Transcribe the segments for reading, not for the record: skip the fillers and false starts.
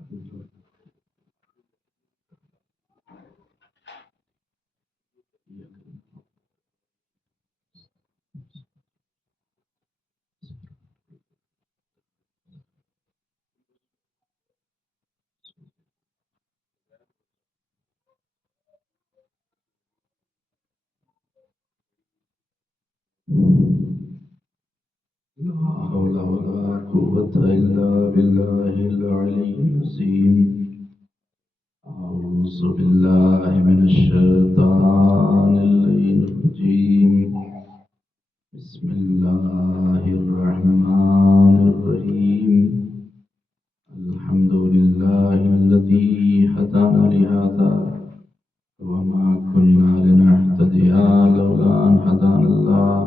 لا حول ولا قوة إلا بالله العلي العظيم. أعوذ بالله من الشيطان اللعين الرجيم. بسم الله الرحمن الرحيم. الحمد لله الذي هدانا لهذا وما كنا لنهتدي لولا أن هدانا الله.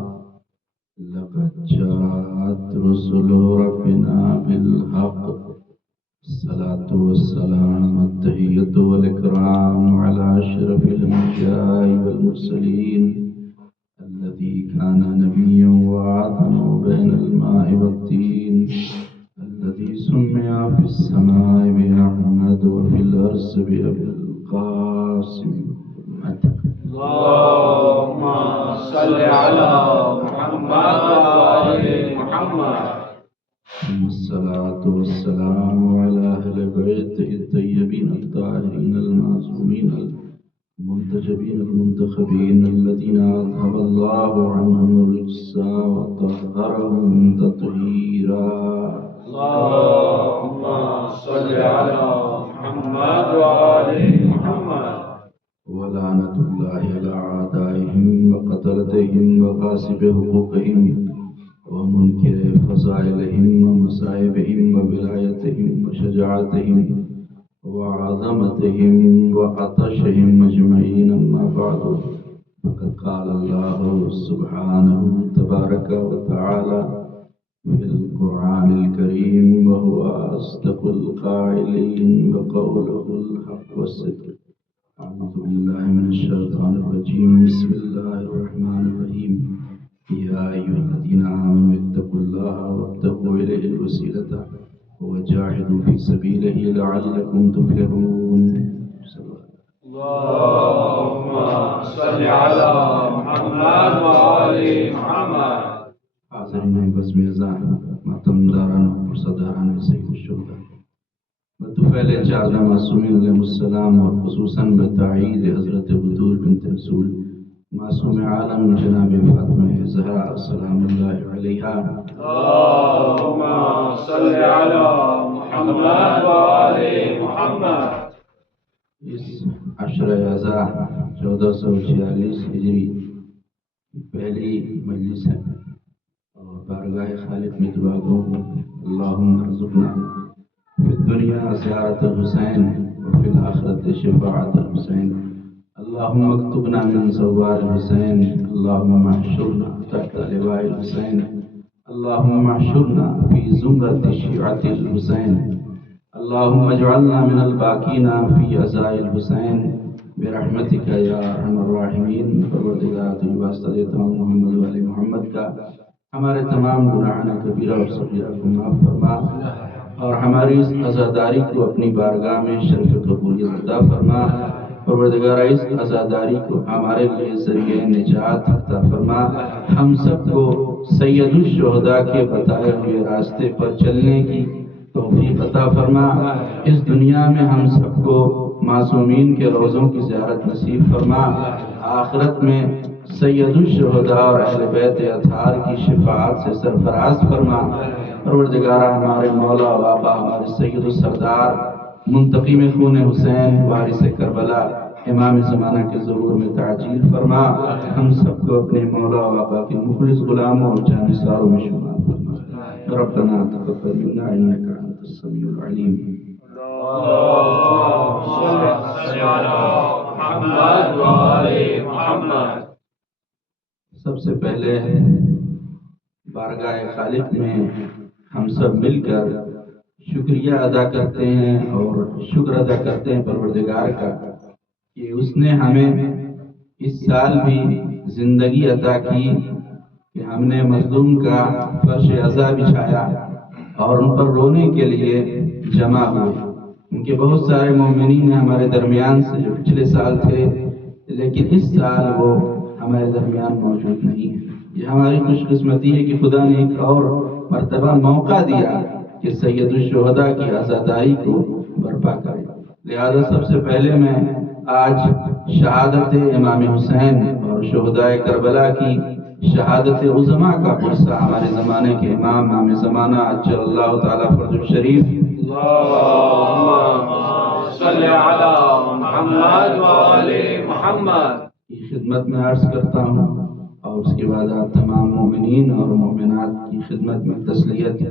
لقد جاءت رسل ربنا بالحق. الصلاة والسلام التحية والإكرام على أشرف الأنبياء والمرسلين الذي كان نبيا وآدم بين الماء والطين، الذي سمي في السماء بأحمد وفي الأرض بأبي القاسم محمد. اللهم صل على محمد وآل محمد. الصلاة والسلام على أهل بيته الطيبين الطاهرين المعصومين المنتجبين المنتخبين الذين أذهب الله عنهم الرجس وطهرهم تطهيرا. اللهم صل على محمد وآل محمد. ولعنة الله على أعدائهم وقتلتهم وغاصب حقوقهم ومنكر فضائلهم ومصائبهم وولايتهم وشجاعتهم وعظمتهم وعطشهم أجمعين. أما بعد، فقد قال الله سبحانه تبارك وتعالى في القرآن الكريم وهو أصدق القائلين وقوله الحق والصدق. أعوذ بالله من الشيطان الرجيم. بسم الله الرحمن الرحيم. يا أيها الذين آمنوا اتقوا الله وابتغوا إليه الوسيلة وجاهدوا في سبيله لعلكم تفلحون. اللهم صل على محمد وآل محمد. حاضرین بزم ازاں ماتمداران و پرسداران سید الشہداء بطفیل چارہ معصومین علیہ السلام، اور خصوصاً بتعیید حضرت بطول بنت رسول معصوم عالم جناب فاطمہ زہرا سلام اللہ علیہا. اللهم صل على محمد وآل محمد. اس عشر اعزاء 1446 ہجری پہلی مجلس ہے، اور بارگاہ خالق میں دعا گو اللہم ارزقنا فی الدنیا زیارت الحسین وفی الآخرت شفاعت الحسین. اللہم اکتبنا من زوار الحسین. اللہم احشرنا تحت لواء الحسین. اللہم احشرنا فی زمرۃ شیعۃ الحسین. اللہم اجعلنا من الباقین فی عزاء الحسین برحمتک یا ارحم الراحمین. پروردگار تجھ واسطہ دیتا ہوں محمد و آل محمد کا ہمارے تمام گناہانہ کبیرہ اور صغیرہ کو معاف فرما، اور ہماری اس عزاداری کو اپنی بارگاہ میں شرف قبولیت عطا فرما. پروردگار اس عزاداری کو ہمارے لیے ذریعہ نجات عطا فرما. ہم سب کو سید الشہداء کے بتائے ہوئے راستے پر چلنے کی توفیق عطا فرما. اس دنیا میں ہم سب کو معصومین کے روضوں کی زیارت نصیب فرما. آخرت میں سید الشہداء اور اہل بیت اطہار کی شفاعت سے سرفراز فرما. پروردگار ہمارے مولا و آقا ہمارے سید السردار منتقم خون حسین وارث کربلا امام زمانہ کے ظہور میں تعجیل فرما. ہم سب کو اپنے مولا و آقا کے مخلص غلاموں اور جانثاروں میں شمار فرما. ربنا تقبل منا انک انت السمیع العلیم. اللهم صل على محمد وآل محمد. سب سے پہلے بارگاہ خالق میں ہم سب مل کر شکریہ ادا کرتے ہیں اور شکر ادا کرتے ہیں پروردگار کا کہ اس نے ہمیں اس سال بھی زندگی عطا کی کہ ہم نے مظلوم کا فرش عزا بچھایا اور ان پر رونے کے لیے جمع ہوئے. کیونکہ بہت سارے مومنین ہمارے درمیان سے جو پچھلے سال تھے لیکن اس سال وہ ہمارے درمیان موجود نہیں ہے۔ یہ ہماری خوش قسمتی ہے کہ خدا نے ایک اور مرتبہ موقع دیا کہ سید الشہداء کی عزاداری کو برپا کرے۔ لہذا سب سے پہلے میں آج شہادت امام حسین اور شہداء کربلا کی شہادت عظمیٰ کا قصہ ہمارے زمانے کے امام امام زمانہ عجل اللہ تعالیٰ فرج الشریف اللہم صلی علی محمد و آل محمد کی خدمت میں عرض کرتا ہوں، اور اس کے بعد آپ تمام مومنین اور مومنات کی خدمت میں تسلیت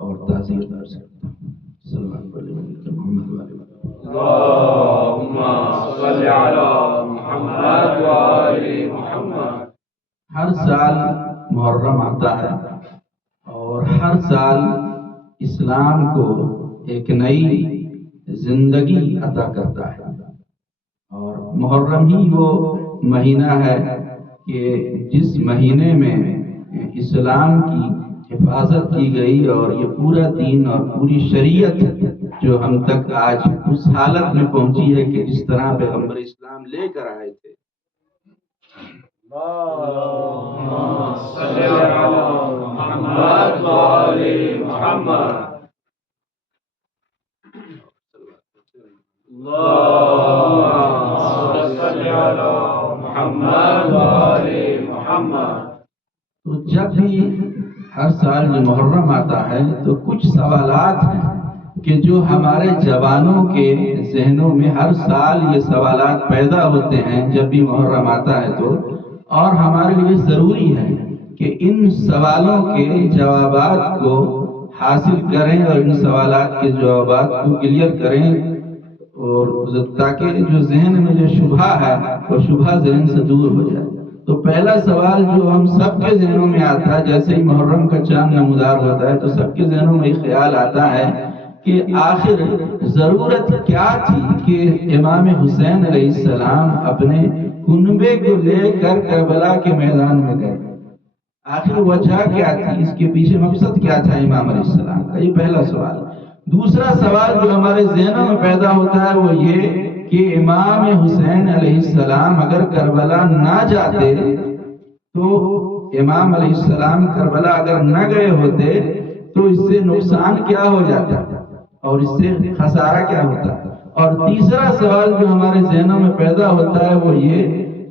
اور تعزیت عرض کرتا ہوں۔ صلی اللہ علیہ محمد و آل محمد۔ اللہم صلی علی محمد و آل محمد۔ ہر سال محرم آتا ہے اور ہر سال اسلام کو ایک نئی زندگی عطا کرتا ہے، اور محرم ہی وہ مہینہ ہے کہ جس مہینے میں اسلام کی حفاظت کی گئی، اور یہ پورا دین اور پوری شریعت جو ہم تک آج اس حالت میں پہنچی ہے کہ جس طرح پیغمبر اسلام لے کر آئے تھے۔ اللہم صلی علی محمد و آل محمد۔ اللہم صلی علی محمد و آل محمد۔ تو جب بھی ہر سال جو محرم آتا ہے تو کچھ سوالات ہیں کہ جو ہمارے جوانوں کے ذہنوں میں ہر سال یہ سوالات پیدا ہوتے ہیں جب بھی محرم آتا ہے تو، اور ہمارے لیے ضروری ہے کہ ان سوالوں کے جوابات کو حاصل کریں اور ان سوالات کے جوابات کو کلیئر کریں، اور تاکہ جو ذہن میں جو شبہ ہے وہ شبہ ذہن سے دور ہو جائے۔ تو پہلا سوال جو ہم سب کے ذہنوں میں آتا ہے، جیسے ہی محرم کا چاند نمودار ہوتا ہے تو سب کے ذہنوں میں خیال آتا ہے کہ آخر ضرورت کیا تھی کہ امام حسین علیہ السلام اپنے کنبے کو لے کر کربلا کے میدان میں گئے؟ آخر وجہ کیا تھی، اس کے پیچھے مقصد کیا تھا امام علیہ السلام کا؟ یہ پہلا سوال۔ دوسرا سوال جو ہمارے ذہنوں میں پیدا ہوتا ہے وہ یہ کہ امام حسین علیہ السلام اگر کربلا نہ جاتے تو امام علیہ السلام کربلا اگر نہ گئے ہوتے تو اس سے نقصان کیا ہو جاتا اور اس سے خسارہ کیا ہوتا؟ اور تیسرا سوال جو ہمارے ذہنوں میں پیدا ہوتا ہے وہ یہ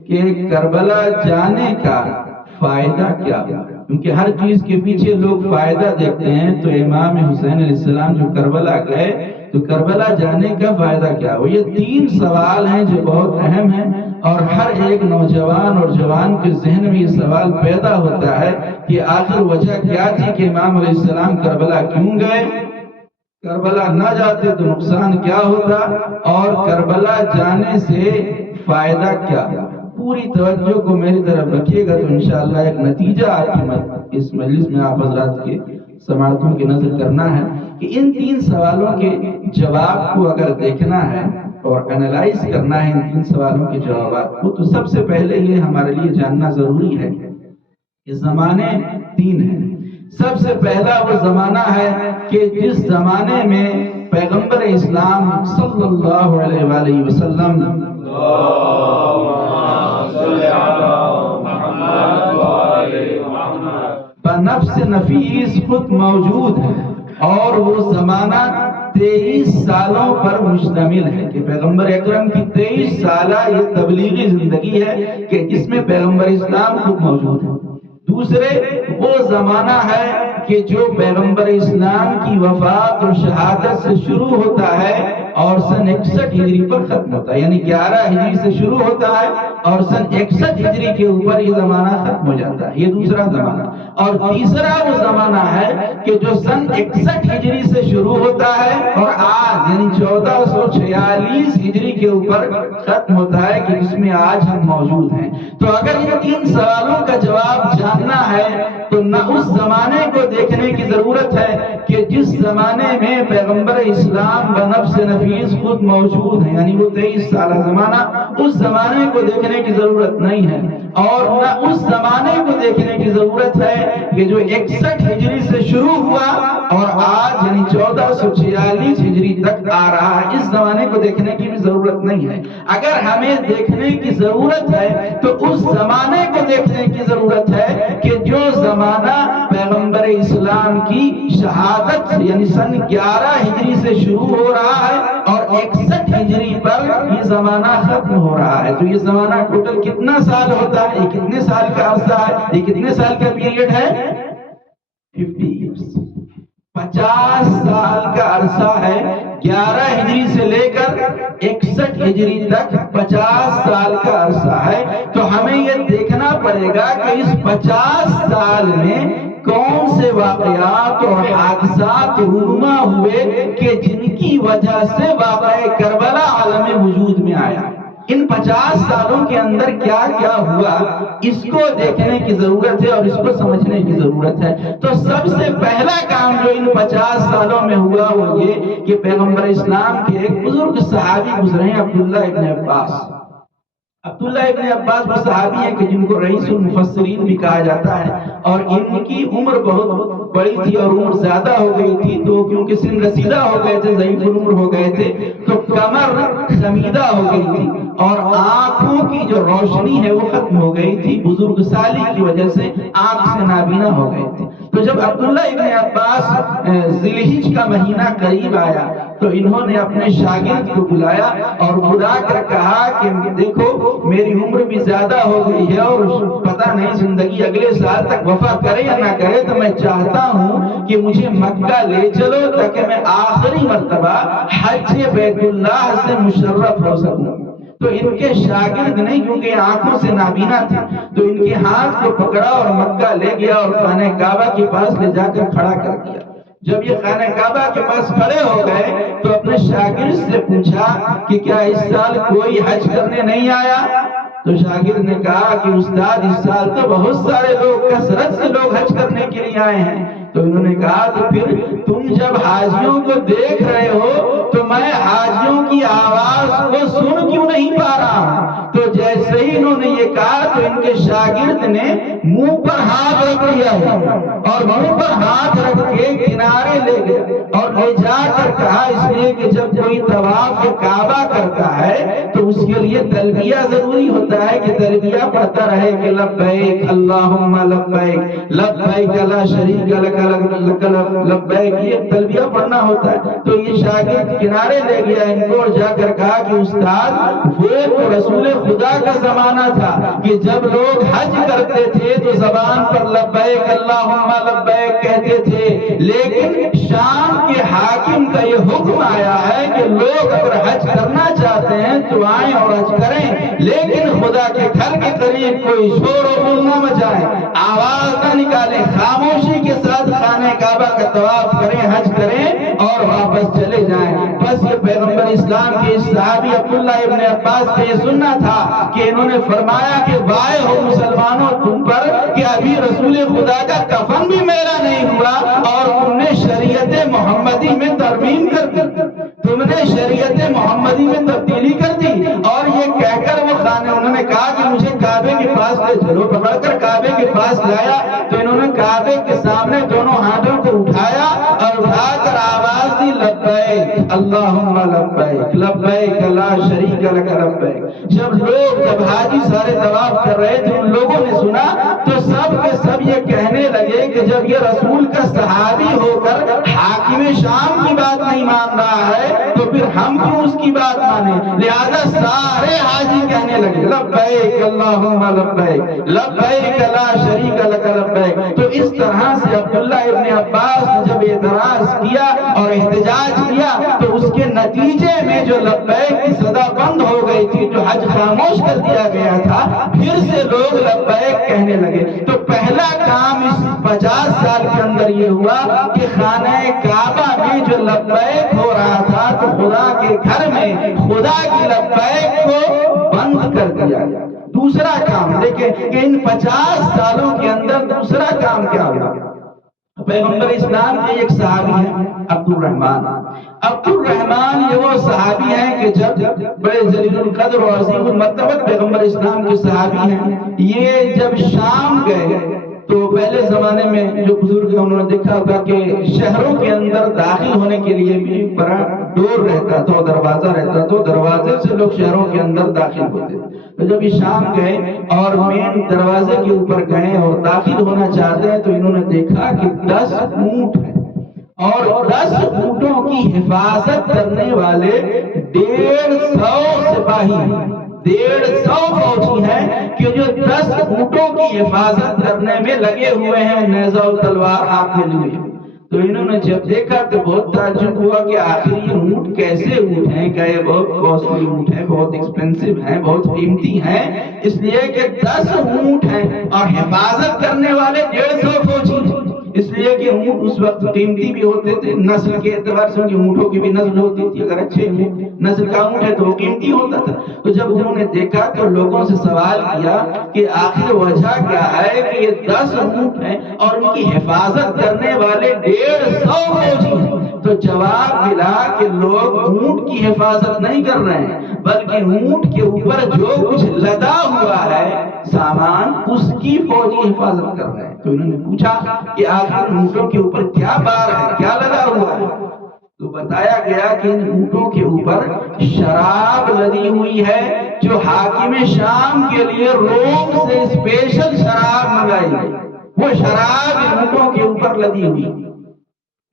کہ کربلا جانے کا فائدہ کیا ہوا؟ کیونکہ ہر چیز کے پیچھے لوگ فائدہ دیکھتے ہیں، تو امام حسین علیہ السلام جو کربلا گئے تو کربلا جانے کا فائدہ کیا ہوا؟ یہ تین سوال ہیں جو بہت اہم ہیں، اور ہر ایک نوجوان اور جوان کے ذہن میں یہ سوال پیدا ہوتا ہے کہ آخر وجہ کیا تھی کہ امام علیہ السلام کربلا کیوں گئے؟ کربلا نہ جاتے تو نقصان کیا ہوتا، اور کربلا جانے سے فائدہ کیا؟ پوری توجہ کو میری طرف رکھیے گا تو انشاءاللہ ایک نتیجہ آپ کی اس مجلس میں آپ حضرات کے سماعتوں کی نظر کرنا ہے کہ ان تین سوالوں کے جواب کو اگر دیکھنا ہے اور انالائز کرنا ہے ان تین سوالوں کے جوابات کو، تو سب سے پہلے یہ ہمارے لیے جاننا ضروری ہے کہ زمانے تین ہیں۔ سب سے پہلا وہ زمانہ ہے کہ جس زمانے میں پیغمبر اسلام صلی اللہ علیہ وآلہ وسلم بنفس نفیس خود موجود ہے، اور وہ زمانہ 23 سالوں پر مشتمل ہے کہ پیغمبر اکرم کی 23 سالہ یہ تبلیغی زندگی ہے کہ جس میں پیغمبر اسلام خود موجود ہے۔ دوسرے وہ زمانہ ہے کہ جو پیغمبر اسلام کی وفات اور شہادت سے شروع ہوتا ہے اور سن 61 ہجری پر ختم ہوتا ہے، یعنی 11 ہجری سے شروع ہوتا ہے اور سن 61 ہجری کے اوپر یہ زمانہ ختم ہو جاتا ہے، یہ دوسرا زمانہ۔ اور تیسرا وہ زمانہ ہے کہ جو سن 61 ہجری سے شروع ہوتا ہے اور آج یعنی 1446 ہجری کے اوپر ختم ہوتا ہے کہ جس میں آج ہم موجود ہیں۔ تو اگر ان تین سوالوں کا جواب جاننا ہے تو نہ اس زمانے کو دیکھنے کی ضرورت ہے کہ جس زمانے میں پیغمبر اسلام بنفس حفیظ خود موجود ہیں، یعنی وہ 23 سالہ زمانہ، اس زمانے کو دیکھنے کی ضرورت نہیں ہے، اور نہ اس زمانے کو دیکھنے کی ضرورت ہے کہ جو 61 ہجری سے شروع ہوا اور آج یعنی 1446 ہجری تک آ رہا ہے، اس زمانے کو دیکھنے کی بھی ضرورت نہیں ہے۔ اگر ہمیں دیکھنے کی ضرورت ہے تو اس زمانے کو دیکھنے کی ضرورت ہے کہ جو زمانہ پیغمبر اسلام کی شہادت یعنی سن 11 ہجری سے شروع ہو رہا ہے اور 61 ہجری پر یہ زمانہ ختم ہو رہا ہے، تو یہ زمانہ ٹوٹل کتنا سال ہوتا ہے؟ یہ کتنے سال کا عرصہ ہے؟ یہ کتنے سال کا پیریڈ ہے؟ 50 ایئرس، 50 سال کا عرصہ ہے۔ 11 ہجری سے لے کر 61 ہجری تک 50 سال کا عرصہ ہے، تو ہمیں یہ دیکھنا پڑے گا کہ اس 50 سال میں کون سے واقعات اور حادثات رونما ہوئے کہ جن کی وجہ سے واقعہ کربلا عالم وجود میں آیا۔ ان 50 سالوں کے اندر کیا کیا ہوا، اس کو دیکھنے کی ضرورت ہے اور اس کو سمجھنے کی ضرورت ہے۔ تو سب سے پہلا کام جو ان 50 سالوں میں ہوا وہ یہ کہ پیغمبر اسلام کے ایک بزرگ صحابی گزرے ہیں، عبداللہ ابن عباس۔ عبداللہ ابن عباس وہ صحابی ہیں کہ جن کو رئیس المفسرین بھی کہا جاتا ہے، اور ان کی عمر بہت بڑی تھی اور عمر زیادہ ہو گئی تھی، تو کیونکہ سن رسیدہ ہو گئے تھے، ضعیف العمر ہو گئے تھے، تو کمر خمیدہ ہو گئی تھی اور آنکھوں کی جو روشنی ہے وہ ختم ہو گئی تھی، بزرگ سالی کی وجہ سے آنکھ سے نابینا ہو گئے تھے۔ تو جب عبداللہ ابن عباس ذی الحجہ کا مہینہ قریب آیا تو انہوں نے اپنے شاگرد کو بلایا اور بلا کر کہا کہ دیکھو میری عمر بھی زیادہ ہو گئی ہے اور پتہ نہیں زندگی اگلے سال تک وفا کرے یا نہ کرے، تو میں چاہتا ہوں کہ مجھے مکہ لے چلو تاکہ میں آخری مرتبہ حج بیت اللہ سے مشرف ہو سکوں۔ تو ان کے شاگرد نہیں، کیونکہ آنکھوں سے نابینا تھے، تو ان کے ہاتھ کو پکڑا اور مکہ لے گیا اور خانہ کعبہ کے پاس لے جا کر کھڑا کر دیا۔ جب یہ خانہ کعبہ کے پاس کھڑے ہو گئے تو اپنے شاگرد سے پوچھا کہ کیا اس سال کوئی حج کرنے نہیں آیا؟ تو شاگرد نے کہا کہ استاد اس سال تو بہت سارے لوگ، کثرت سے لوگ حج کرنے کے لیے آئے ہیں۔ تو انہوں نے کہا تو پھر تم جب حاجیوں کو دیکھ رہے ہو تو میں حاجیوں کی آواز کو سن کیوں نہیں پا رہا؟ تو جیسے ہی انہوں نے یہ کہا تو ان کے شاگرد نے منہ پر ہاتھ رکھ دیا اور منہ پر ہاتھ رکھ کے کنارے لے گئے اور لے جا کر کہا، اس لیے کہ جب کوئی طواف کعبہ کرتا ہے تو اس کے لیے تلبیہ ضروری ہوتا ہے کہ تلبیہ پڑھتا رہے کہ لبیک اللہم لبیک لبیک لا شریک لک لبیک، یہ تلبیہ پڑھنا ہوتا ہے۔ تو یہ شاگرد کنارے لے گیا ان کو اور جا کر کہا کہ استاد وہ تو رسول خدا کا زمانہ تھا کہ جب لوگ حج کرتے تھے تو زبان پر لبیک اللہم لبیک کہتے تھے، لیکن شام کے حاکم کا یہ حکم آیا ہے کہ لوگ اگر حج کرنا چاہتے ہیں تو آئیں اور حج کریں، لیکن خدا کے گھر کے قریب کوئی شور و غل نہ مچائیں، آواز نہ نکالیں، خاموشی کے ساتھ خانہ کعبہ کا طواف کریں، حج کریں اور واپس چلے جائیں۔ بس یہ پیغمبر اسلام کے اس صحابی عبداللہ ابن عباس کا یہ سننا تھا کہ انہوں نے فرمایا کہ وائے ہو مسلمانوں تم پر کہ ابھی رسول خدا کا کفن بھی میرا نہیں ہوا اور تم نے شریعت محمدی میں ترمیم کر دی، تم نے شریعت محمدی میں تبدیلی کر دی۔ اور یہ کہہ کر وہ خانے انہوں نے کہا کہ مجھے کعبے کے پاس لے چلو، پکڑ کر کعبے کے پاس لایا تو انہوں نے کعبے کے سامنے دونوں ہاتھوں کو اٹھایا اور اٹھا کر آواز دی لبیک اللہم لبیک لبیک لا شریک لک لبیک۔ جب حاجی سارے طواف کر رہے تھے ان لوگوں نے سنا تو سب کے سب یہ کہنے لگے کہ جب یہ رسول کا صحابی ہو کر حاکم شام کی بات نہیں مان رہا ہے تو پھر ہم کیوں اس کی بات مانیں؟ لہذا سارے حاجی کہنے لگے لبیک اللہم لبیک لبیک لا شریک لک لبیک۔ تو اس طرح سے عبداللہ ابن عباس نے جب اعتراض کیا اور احتجاج کیا تو اس کے نتیجے میں جو لبیک کی صدا بند ہو گئی تھی، جو حج خاموش کر دیا گیا تھا، پھر سے لوگ لبیک کہنے لگے۔ تو پہلا کام اس 50 سال کے اندر یہ ہوا کہ خانہ کعبہ میں جو لبیک ہو رہا تھا تو خدا کے گھر میں خدا کی لبیک کو بند کر دیا گیا۔ دوسرا کام دیکھیں کہ ان 50 سالوں کے اندر دوسرا کام کیا ہوا؟ پیغمبر اسلام کے ایک صحابی ہیں عبد الرحمن یہ وہ صحابی ہیں کہ جب بڑے جلیل القدر اور عظیم المرتبت پیغمبر اسلام کے صحابی ہیں، یہ جب شام گئے تو پہلے زمانے میں جو بزرگ ہیں انہوں نے دیکھا ہوگا کہ شہروں کے اندر داخل ہونے کے لیے بھی بڑا ڈور رہتا تھا، دروازہ رہتا تھا، دروازے سے لوگ شہروں کے اندر داخل ہوتے تھے۔ تو جب یہ شام گئے اور مین دروازے کے اوپر گئے اور داخل ہونا چاہتے ہیں تو انہوں نے دیکھا کہ 10 اونٹ ہیں اور 10 اونٹوں کی حفاظت کرنے والے 150 سپاہی ہیں، 150 فوجی ہیں کہ جو 10 اونٹوں کی حفاظت کرنے میں لگے ہوئے ہیں، نیزہ و تلوار ہاتھ میں لیے۔ تو انہوں نے جب دیکھا تو بہت تعجب ہوا کہ آخر یہ اونٹ کیسے اونٹ ہیں، کیا یہ بہت کاسٹلی اونٹ ہیں، بہت ایکسپینسو ہیں، بہت قیمتی ہیں، اس لیے کہ 10 اونٹ ہیں اور حفاظت کرنے والے 150 فوجی ہیں۔ اس لیے کہ اونٹ اس وقت قیمتی بھی ہوتے تھے، نسل کے اعتبار سے ان اونٹوں کی بھی نسل ہوتی تھی، اگر اچھے نسل کا اونٹ ہے تو وہ قیمتی ہوتا تھا۔ تو جب انہوں نے دیکھا تو لوگوں سے سوال کیا کہ آخر وجہ کیا ہے کہ یہ 10 اونٹ ہیں اور ان کی حفاظت کرنے والے 150 فوجی ہیں؟ تو جواب ملا کہ لوگ اونٹ کی حفاظت نہیں کر رہے ہیں بلکہ اونٹ کے اوپر جو کچھ لدا ہوا ہے سامان اس کی فوجی حفاظت کر رہے ہیں۔ تو انہوں نے پوچھا کہ آخر اونٹوں کے اوپر کیا بار ہے، کیا لدا ہوا ہے؟ تو بتایا گیا کہ ان اونٹوں کے اوپر شراب لدی ہوئی ہے جو حاکم شام کے لیے روم سے اسپیشل شراب منگائی گئی، وہ شراب ان اونٹوں کے اوپر لدی ہوئی۔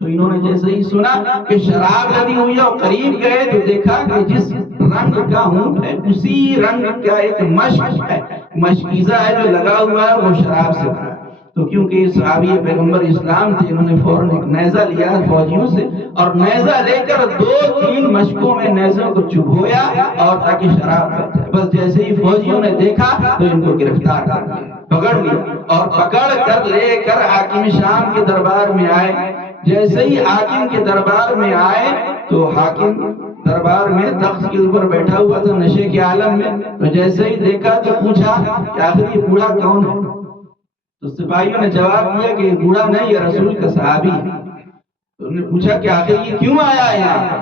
تو انہوں نے جیسے ہی سنا کہ شراب لدی ہوئی ہے اور قریب گئے تو دیکھا کہ جس رنگ کا اونٹ ہے اسی رنگ کا ایک مشک ہے، مشکیزہ ہے جو لگا ہوا ہے، وہ شراب سے بھرا ہے۔ تو کیونکہ یہ صحابی پیغمبر اسلام تھے انہوں نے فوراً ایک نیزہ لیا فوجیوں سے اور نیزہ لے کر 2-3 مشکوں میں نیزوں کو چبھویا اور تاکہ شراب بچ جائے۔ بس جیسے ہی فوجیوں نے دیکھا تو ان کو گرفتار کر لیا، پکڑ لیا اور پکڑ کر لے کر حاکم شام کے دربار میں آئے۔ جیسے ہی حاکم کے دربار میں آئے تو حاکم دربار میں تخت کے اوپر بیٹھا ہوا تھا نشے کے عالم میں، تو جیسے ہی دیکھا تو پوچھا کہ آخر یہ بوڑھا کون ہے؟ تو سپاہیوں نے جواب دیا کہ یہ بوڑھا نہیں، یہ رسول کا صحابی ہے۔ تو انہوں نے پوچھا کہ آخر یہ کیوں آیا ہے یہاں؟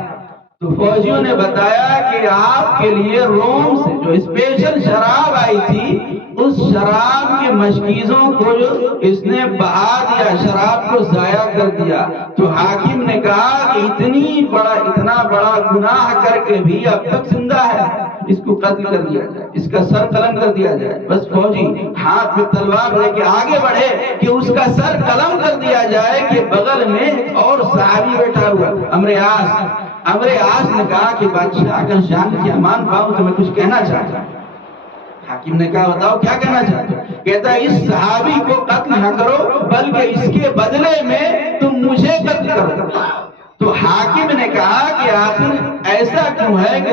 تو فوجیوں نے بتایا کہ آپ کے لیے روم سے جو اسپیشل شراب آئی تھی اس شراب کے مشکیزوں کو جو اس نے بہا دیا، شراب کو ضائع کر دیا۔ تو حاکم نے کہا کہ اتنا بڑا گناہ کر کے بھی اب تک زندہ ہے، اس کو قتل کر دیا جائے، اس کا سر قلم کر دیا جائے۔ بس فوجی ہاتھ میں تلوار لے کے آگے بڑھے کہ اس کا سر قلم کر دیا جائے کہ بغل میں ایک اور صحابی بیٹھا ہوا عمرو عاص نے کہا کہ بادشاہ اگر جان کی امان پاؤں تو میں کچھ کہنا چاہتا ہوں۔ حاکم نے کہا بتاؤ کیا کہنا چاہتے ہو؟ کہتا ہے اس صحابی کو قتل نہ کرو بلکہ اس کے بدلے میں تم مجھے قتل کرو۔ تو حاکم نے کہا کہ آخر ایسا کیوں ہے کہ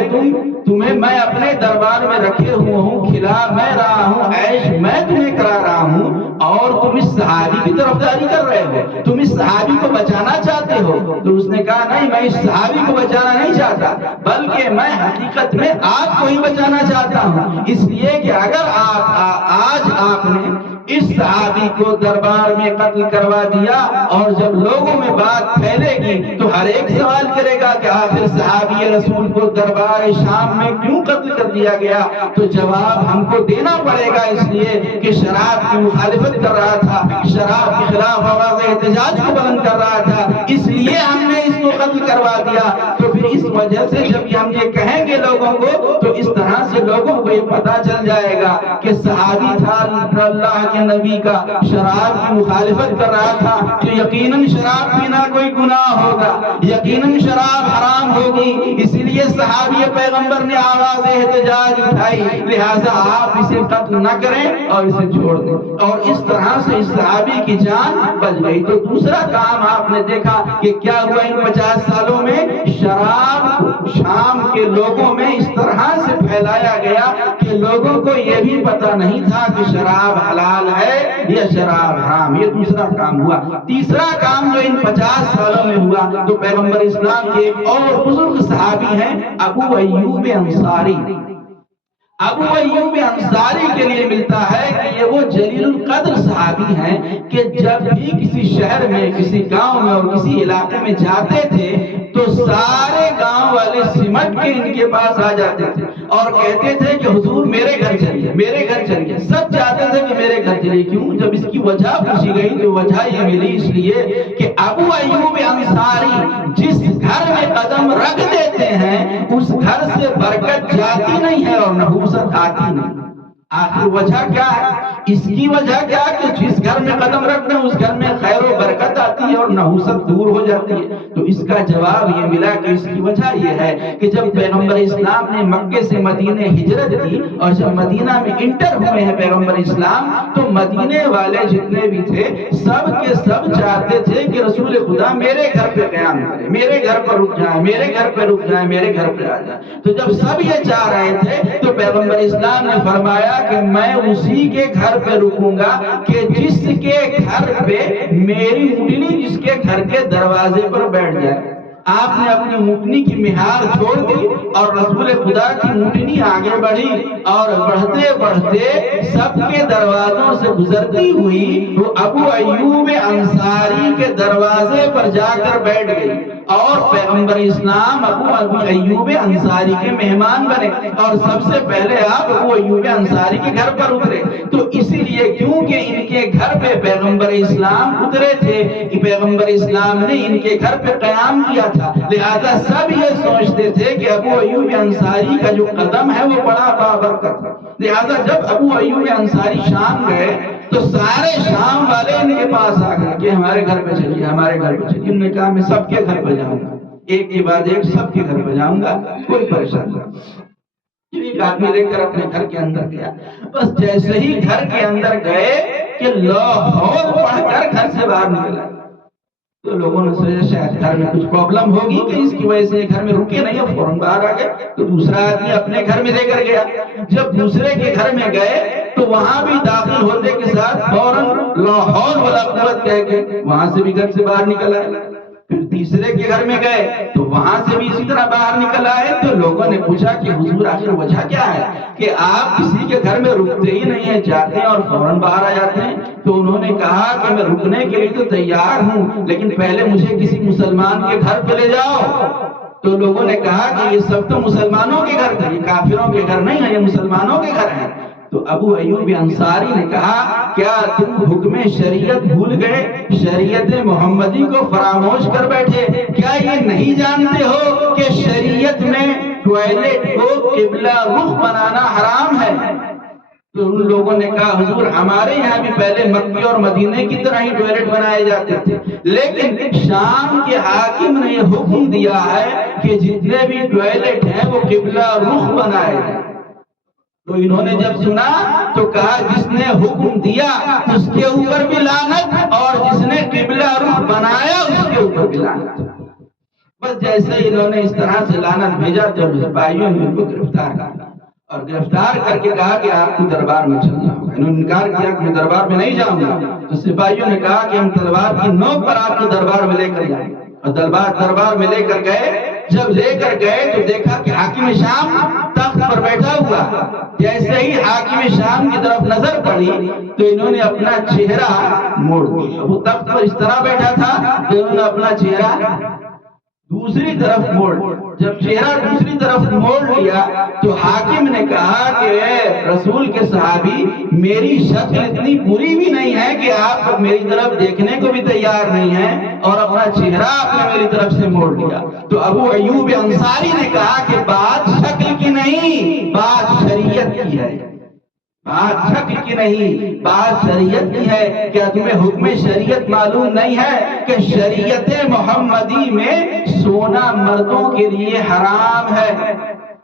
تمہیں میں اپنے دربار میں رکھے ہوا ہوں، کھلا میں رہا ہوں، عیش میں تمہیں کرا رہا ہوں اور تم اس صحابی کی طرفداری کر رہے ہو، تم اس صحابی کو بچانا چاہتے ہو؟ تو اس نے کہا نہیں، میں اس صحابی کو بچانا نہیں چاہتا بلکہ میں حقیقت میں آپ کو ہی بچانا چاہتا ہوں، اس لیے کہ اگر آج آپ نے اس صحابی کو دربار میں قتل کروا دیا اور جب لوگوں میں بات پھیلے گی تو ہر ایک سوال کرے گا کہ آخر صحابی رسول کو دربار شام میں کیوں قتل کر دیا گیا؟ تو جواب ہم کو دینا پڑے گا، اس لیے کہ شراب کی مخالفت کر رہا تھا، شراب کے خلاف آواز احتجاج کو بلند کر رہا تھا، اس لیے ہم نے اس کو قتل کروا دیا۔ تو پھر اس وجہ سے جب ہم یہ کہیں گے لوگوں کو تو اس طرح سے لوگوں کو یہ پتا چل جائے گا کہ صحابی تھا اللہ کے نبی کا، شراب کی مخالفت کر رہا تھا، تو یقیناً شراب پینا کوئی گناہ ہوگا، یقیناً شراب حرام ہوگی، اسی لیے صحابی پیغمبر نے آواز احتجاج اٹھائی، لہٰذا آپ اسے قتل نہ کریں اور اسے چھوڑ دیں، اور اس طرح سے اس صحابی کی جان بچ گئی۔ تو دوسرا کام آپ نے دیکھا کہ کیا ہوا ان 50 سالوں میں، شراب کو شام کے لوگوں میں اس طرح سے پھیلایا گیا کہ لوگوں کو یہ بھی پتہ نہیں تھا کہ شراب حلال ہے یا شراب حرام۔ یہ دوسرا کام ہوا۔ تیسرا کام جو ان 50 سالوں میں ہوا تو پیغمبر اسلام کے ایک اور بزرگ صحابی ہیں ابو ایوب انصاری۔ ابو ایوب انصاری کے لیے ملتا ہے کہ یہ وہ جلیل القدر صحابی ہیں کہ جب بھی کسی شہر میں، کسی گاؤں میں اور کسی علاقے میں جاتے تھے تو سارے گاؤں والے سمٹ کے ان کے پاس آ جاتے تھے اور کہتے تھے کہ حضور میرے گھر چلیے، میرے گھر چلیے۔ سب چاہتے تھے کہ میرے گھر چلیے۔ کیوں؟ جب اس کی وجہ پوچھی گئی تو وجہ یہ ملی اس لیے کہ ابو ایوب انصاری جس گھر میں قدم رکھ دیتے ہیں اس گھر سے برکت جاتی نہیں ہے اور نحوست آتی نہیں۔ آخر وجہ کیا ہے؟ اس کی وجہ کیا کہ جس گھر میں قدم رکھتے ہیں اس گھر میں خیر و برکت آتی ہے اور نحوست دور ہو جاتی ہے۔ تو اس کا جواب یہ ملا کہ اس کی وجہ یہ ہے کہ جب پیغمبر اسلام نے مکے سے مدینے ہجرت کی اور جب مدینہ میں انٹر ہوئے ہیں پیغمبر اسلام، تو مدینے والے جتنے بھی تھے سب کے سب چاہتے تھے کہ رسول خدا میرے گھر پہ قیام کرے، میرے گھر پر رک جائیں، میرے گھر پہ رک جائیں، میرے گھر پہ آ جائیں۔ تو جب سب یہ چاہ رہے تھے تو پیغمبر اسلام نے فرمایا کہ میں اسی کے گھر پہ رکوں گا کہ جس کے گھر پہ میری اونٹنی جس کے گھر کے دروازے پر بیٹھ جائے۔ آپ نے اپنی اونٹنی کی مہار چھوڑ دی اور رسول خدا کی اونٹنی آگے بڑھی اور بڑھتے بڑھتے سب کے دروازوں سے گزرتی ہوئی وہ ابو ایوب انصاری کے دروازے پر جا کر بیٹھ گئی اور پیغمبر اسلام ابو ایوب انصاری کے مہمان بنے اور سب سے پہلے آپ ابو ایوب انصاری کے گھر پر اترے۔ تو اسی لیے کیونکہ ان کے گھر پہ پیغمبر اسلام اترے تھے کہ پیغمبر اسلام نے ان کے گھر پہ قیام کیا تھا، لہذا سب یہ سوچتے تھے کہ ابو ایوب انصاری کا جو قدم ہے وہ بڑا بابرکت ہے۔ لہذا جب ابو ایوب انصاری شام گئے تو سارے شام والے ان کے پاس آ گئے کہ ہمارے گھر پہ چلیے، ہمارے گھر پہ چلیے۔ انہوں نے کہا میں سب کے گھر پہ جاؤں گا، ایک کے بعد ایک سب کے گھر پہ جاؤں گا، کوئی پریشان نہیں۔ ایک آدمی لے کر اپنے گھر کے اندر گیا، بس جیسے ہی گھر کے اندر گئے کہ لاہور پڑھ کر گھر سے باہر نکلا تو لوگوں نے سوچا شاید گھر میں کچھ پرابلم ہوگی کہ اس کی وجہ سے گھر میں رکے نہیں اور فوراً باہر آ گئے۔ تو دوسرا آدمی اپنے گھر میں لے کر گیا، جب دوسرے کے گھر میں گئے تو وہاں بھی داخل ہونے کے ساتھ فوراً لا حول ولا قوت کہہ کے وہاں سے بھی گھر سے باہر نکل آئے۔ پھر تیسرے کے گھر میں گئے تو وہاں سے بھی اسی طرح باہر نکل آئے۔ تو لوگوں نے پوچھا کہ حضور آخر وجہ کیا ہے کہ آپ کسی کے گھر میں رکتے ہی نہیں ہیں، جاتے ہیں اور فوراً باہر آ جاتے ہیں؟ تو انہوں نے کہا کہ میں رکنے کے لیے تو تیار ہوں لیکن پہلے مجھے کسی مسلمان کے گھر پہ لے جاؤ۔ تو لوگوں نے کہا کہ یہ سب تو مسلمانوں کے گھر تھے، یہ کافروں کے گھر نہیں ہیں، یہ مسلمانوں کے گھر ہیں۔ تو ابو ایوب انصاری نے کہا کیا تم حکم شریعت بھول گئے، شریعت محمدی کو فراموش کر بیٹھے؟ کیا یہ نہیں جانتے ہو کہ شریعت میں ٹوائلٹ کو قبلہ رخ بنانا حرام ہے؟ تو ان لوگوں نے کہا حضور ہمارے یہاں بھی پہلے مکے اور مدینے کی طرح ہی ٹوائلٹ بنائے جاتے تھے، لیکن شام کے حاکم نے یہ حکم دیا ہے کہ جتنے بھی ٹوائلٹ ہیں وہ قبلہ رخ بنائے جائیں۔ تو انہوں نے جب سنا تو کہا جس نے حکم دیا اس کے اوپر بھی لعنت اور جس نے قبلہ رخ بنایا اس کے اوپر بھی لعنت۔ بس جیسے انہوں نے اس طرح سے لعنت بھیجا تو سپاہیوں نے ان کو گرفتار کیا اور گرفتار کر کے کہا کہ آپ کو دربار میں چلنا ہوگا۔ انہوں نے انکار کیا کہ میں دربار میں نہیں جاؤں گا۔ تو سپاہیوں نے کہا کہ ہم تلوار کی نوک پر آپ کو دربار میں لے کر جائیں گے اور دربار میں لے کر گئے۔ جب لے کر گئے تو دیکھا کہ حاکم شام تخت پر بیٹھا ہوا۔ جیسے ہی حاکم شام کی طرف نظر پڑی تو انہوں نے اپنا چہرہ موڑ دیا۔ وہ تخت پر اس طرح بیٹھا تھا کہ انہوں نے اپنا چہرہ دوسری طرف موڑ، جب چہرہ دوسری طرف موڑ لیا تو حاکم نے کہا کہ رسول کے صحابی میری شکل اتنی بری بھی نہیں ہے کہ آپ میری طرف دیکھنے کو بھی تیار نہیں ہیں اور اپنا چہرہ آپ نے میری طرف سے موڑ لیا۔ تو ابو ایوب انصاری نے کہا کہ بات شکل کی نہیں، بات شریعت کی ہے، بات شکل کی نہیں، بات شریعت کی ہے۔ کیا تمہیں حکم شریعت معلوم نہیں ہے کہ شریعت محمدی میں سونا مردوں کے لیے حرام ہے؟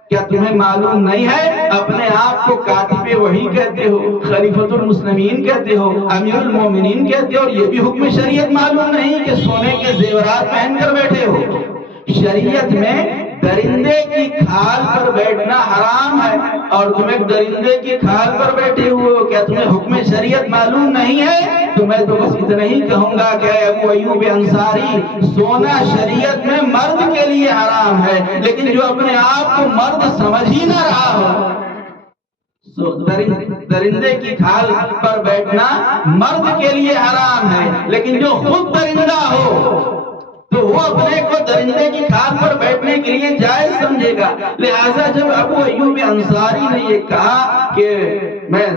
کیا تمہیں معلوم نہیں ہے؟ اپنے آپ کو کاتب وحی کہتے ہو، خلیفۃ المسلمین کہتے ہو، امیر المومنین کہتے ہو اور یہ بھی حکم شریعت معلوم نہیں کہ سونے کے زیورات پہن کر بیٹھے ہو؟ شریعت میں درندے کی کھال پر بیٹھنا حرام ہے اور تم ایک درندے کی کھال پر بیٹھے ہوئے ہو۔ کیا تمہیں حکم شریعت معلوم نہیں ہے؟ تو میں تو بس اتنا ہی کہوں گا کہ ابو ایوب انصاری، سونا شریعت میں مرد کے لیے حرام ہے، لیکن جو اپنے آپ کو مرد سمجھ ہی نہ رہا ہو درندے کی کھال پر بیٹھنا مرد کے لیے حرام ہے، لیکن جو خود درندہ ہو تو وہ اپنے کو درندے کی کھال پر بیٹھنے کے لیے جائز سمجھے گا۔ لہٰذا جب ابو ایوب انصاری نے یہ کہا کہ میں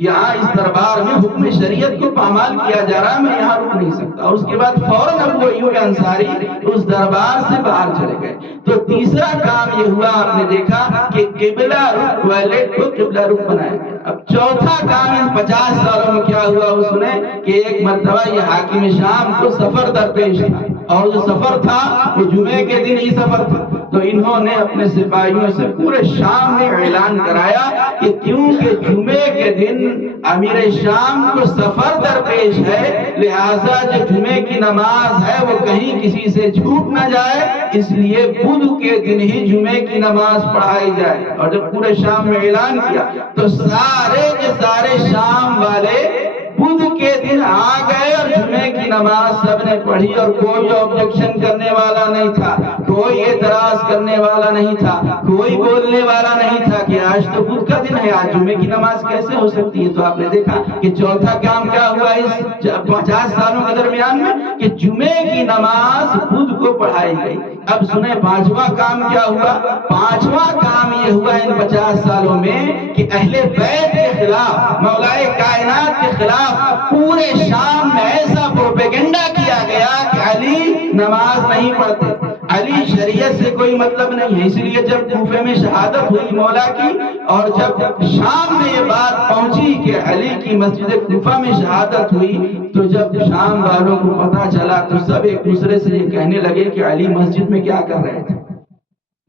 یہاں اس دربار میں حکم شریعت کو پامال کیا جا رہا ہے، میں یہاں رک نہیں سکتا، اور اس کے بعد فوراً ابو ایوب انصاری اس دربار سے باہر چلے گئے۔ تو تیسرا کام یہ ہوا، آپ نے دیکھا کہ قبلہ رخ ٹوائلٹ کو قبلہ رخ بنایا گیا۔ اب چوتھا کام ان 50 سالوں میں کیا ہوا وہ سنیں کہ ایک مرتبہ یہ حاکم شام کو سفر درپیش تھا، اور جو سفر تھا وہ جمعے کے دن ہی سفر تھا، تو انہوں نے اپنے سپاہیوں سے پورے شام میں اعلان کرایا کہ کیونکہ جمعے کے دن امیر شام کو سفر درپیش ہے، لہٰذا جو جمعے کی نماز ہے وہ کہیں کسی سے چھوٹ نہ جائے، اس لیے بدھ کے دن ہی جمعے کی نماز پڑھائی جائے۔ اور جب پورے شام میں اعلان کیا تو سارے کے سارے شام والے بدھ کے دن آ گئے اور جمعے کی نماز سب نے پڑھی، اور کوئی آبجیکشن کرنے والا نہیں تھا، کوئی اعتراض کرنے والا نہیں تھا، کوئی بولنے والا نہیں تھا کہ آج تو بدھ کا دن ہے، آج جمعے کی نماز کیسے ہو سکتی ہے۔ تو آپ نے دیکھا کہ چوتھا کام کیا ہوا اس 50 سالوں کے درمیان میں کہ جمعے کی نماز بدھ کو پڑھائی گئی۔ اب سنیں پانچواں کام کیا ہوا۔ پانچواں کام یہ ہوا ان 50 سالوں میں کہ اہل بیت کے خلاف، مولا کائنات کے خلاف پورے شام میں ایسا پروپیگنڈا کیا گیا کہ علی نماز نہیں پڑھتے، علی شریعت سے کوئی مطلب نہیں ہے۔ اس لیے جب کوفے میں شہادت ہوئی مولا کی، اور جب شام میں یہ بات پہنچی کہ علی کی مسجد کوفہ میں شہادت ہوئی، تو جب شام والوں کو پتا چلا تو سب ایک دوسرے سے یہ کہنے لگے کہ علی مسجد میں کیا کر رہے تھے۔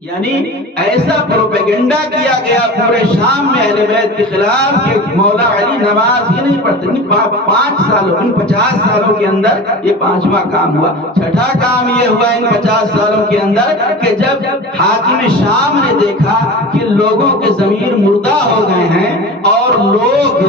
یعنی ایسا پروپیگنڈا کیا گیا پورے شام میں اہل بیت کے خلاف کہ مولا علی نماز ہی نہیں پڑھتے۔ 5 سالوں، ان 50 سالوں کے اندر یہ پانچواں کام ہوا۔ چھٹا کام یہ ہوا ان 50 سالوں کے اندر کہ جب حاکم شام نے دیکھا کہ لوگوں کے ضمیر مردہ ہو گئے ہیں اور لوگ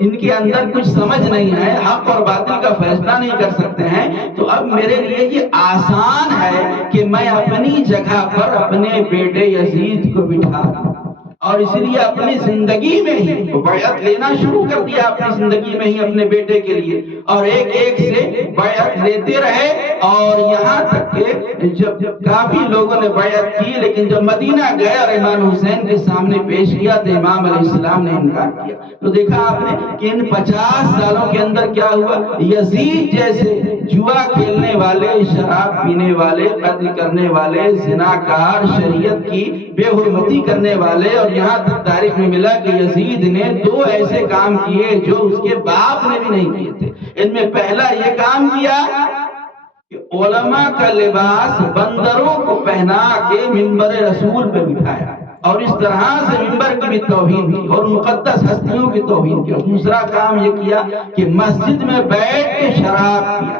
ان کے اندر کچھ سمجھ نہیں ہے، حق اور باطل کا فیصلہ نہیں کر سکتے ہیں، تو اب میرے لیے یہ آسان ہے کہ میں اپنی جگہ پر اپنے بیٹے یزید کو بٹھا دوں، اور اس لیے اپنی زندگی میں ہی بیعت لینا شروع کر دیا، اپنی زندگی میں ہی اپنے بیٹے کے لیے، اور ایک ایک سے بیعت لیتے رہے، اور یہاں تک کہ جب کافی لوگوں نے بیعت کی، لیکن جب مدینہ گئے اور امام حسین کے سامنے پیش کیا تو امام علیہ السلام نے انکار کیا۔ تو دیکھا آپ نے کہ ان 50 سالوں کے اندر کیا ہوا، یزید جیسے جوا کھیلنے والے، شراب پینے والے، قتل کرنے والے، زناکار، شریعت کی بے حرمتی کرنے والے، اور یہاں تک تاریخ میں ملا کہ یزید نے 2 ایسے کام کیے جو اس کے باپ نے بھی نہیں کیے تھے۔ ان میں پہلا یہ کام کیا کہ علماء کا لباس بندروں کو پہنا کے منبر رسول پہ بٹھایا، اور اس طرح سے منبر کی بھی توہین کی اور مقدس ہستیوں کی توہین کی۔ اور دوسرا کام یہ کیا کہ مسجد میں بیٹھ کے شراب پیا،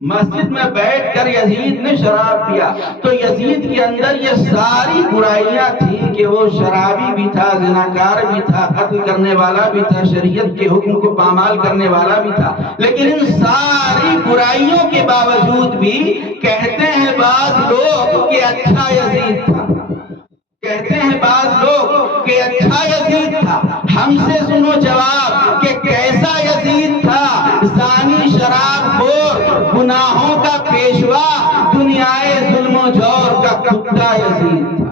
مسجد میں بیٹھ کر یزید نے شراب پیا۔ تو یزید کے اندر یہ ساری برائیاں تھیں کہ وہ شرابی بھی تھا، زناکار بھی تھا، قتل کرنے والا بھی تھا، شریعت کے حکم کو پامال کرنے والا بھی تھا، لیکن ان ساری برائیوں کے باوجود بھی کہتے ہیں بعض لوگ کہ اچھا یزید تھا، کہتے ہیں بعض لوگ کہ اچھا یزید تھا۔ ہم سے سنو جواب کہ کیسا یزید تھا؟ زانی، شراب خور، گناہوں کا پیشوا، دنیائے ظلم و جور کا کتا یزید تھا،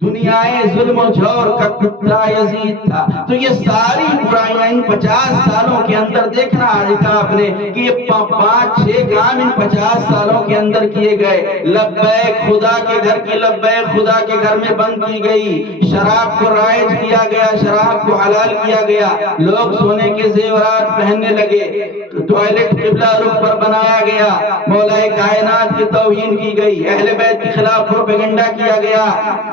دنیائے ظلم و جور کا کتا یزید تھا۔ تو یہ ساری برائیاں ان 50 سالوں کے اندر دیکھنا دیکھا آپ نے کہ یہ 5-6 کام ان 50 سالوں کے اندر کیے گئے۔ لبیک خدا کے گھر کی لبیک خدا کے گھر میں بند کی گئی، شراب کو رائج کیا گیا، شراب کو حلال کیا گیا، لوگ سونے کے زیورات پہننے لگے، ٹوائلٹ قبلہ رخ پر بنایا گیا، مولا کائنات کی توہین کی گئی، اہل بیت کے خلاف پروپیگنڈا کیا گیا۔